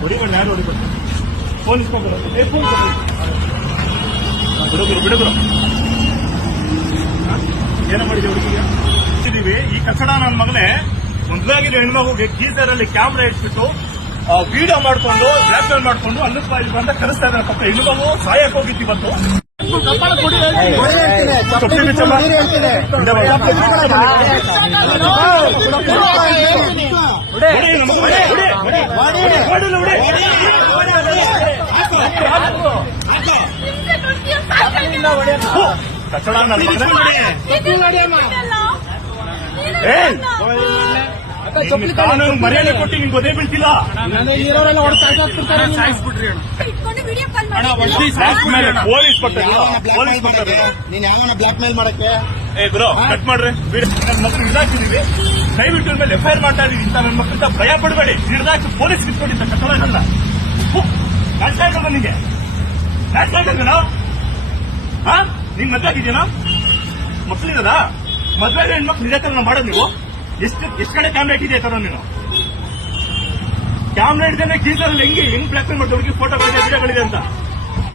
ಹೊಡಿಬೇಡ, ಯಾರು ಹೊಡಿಬೇಡ. ಫೋನ್ ಇಸ್ಕೊಂಡ್ಬಿಡು. ಬಿಡುಗರು ಏನ ಮಾಡಿದೆ ಹುಡುಗಿಗೆ ಈ ಕಚಡ ನನ್ನ ಮಗನೇ ಮೊದಲಾಗಿರೋ ಹೆಣ್ಮಗುಗೆ ಗೀಸರಲ್ಲಿ ಕ್ಯಾಮ್ರಾ ಇಟ್ಬಿಟ್ಟು ವಿಡಿಯೋ ಮಾಡ್ಕೊಂಡು ಬ್ಲಾಕ್ ಮೇಲ್ ಮಾಡ್ಕೊಂಡು ಅಲ್ಲಿ ಬಂದ ಕರೆಸ್ತಾ ಇದ್ದಾರೆ. ಪಕ್ಕ ಹೆಣ್ಮಗು ಸಾಯಕ್ ಹೋಗಿತ್ತು ಇವತ್ತು. ಕಚಡ ನನ್ನ ಕಾನೂನು ಮರ್ಯಾದೆ ಕೊಟ್ಟು ನಿಮ್ಗೆ ಗೊತ್ತೇ ಬೀಳ್ತಿಲ್ಲ. ಪೊಲೀಸ್ ನೀನ್ ಯಾವನ ಬ್ಲಾಕ್ ಮೇಲ್ ಮಾಡಕ್ಕೆ ಬ್ರೋ ಕಟ್ ಮಾಡ್ರಿ. ನನ್ನ ಮಕ್ಕಳು ಹಿಡ್ದಾಕಿದೀವಿ, ದಯವಿಟ್ಟು ಮೇಲೆ ಎಫ್ಐಆರ್ ಮಾಡ್ತಾ ಇದೀವಿ. ಇಂತ ನನ್ನ ಮಕ್ಕಳಿಂದ ಭಯ ಪಡಬೇಡಿ. ಹಿಡ್ದಾಕಿ ಪೊಲೀಸ್ ಕಿತ್ಕೊಂಡಿದ್ದ ಕಟ್ಟೋಲ್ಲ. ನಾಚ ಆಗಲ್ಲ ನಿಂಗೆ, ನಾಚ ಆಗಲ್ಲ. ನಿಂಗ್ ಮದ್ವೆ ಆಗಿದ್ಯೇನೋ, ಮಕ್ಕಳಿರದ ಮದ್ವೆ ಹೆಣ್ಮಕ್ಳು ನಿಜಕ್ಕಲ್ಲ ಮಾಡೋದು ನೀವು. ಎಷ್ಟು ಕಡೆ ಕ್ಯಾಮ್ರಾ ಇಟ್ಟಿದೆಯಾ ತರ ನೀನು? ಕ್ಯಾಮ್ರಾ ಹಿಡಿದೇನೆ ಗೀಸರಲ್ಲಿ ಹೆಂಗ್ ಬ್ಲಾಕ್ ಮೇಲ್ ಮಾಡ್ತಾ ಹುಡುಗಿ ಫೋಟೋಗಳಿದೆ, ವಿಡಿಯೋಗಳಿದೆ ಅಂತ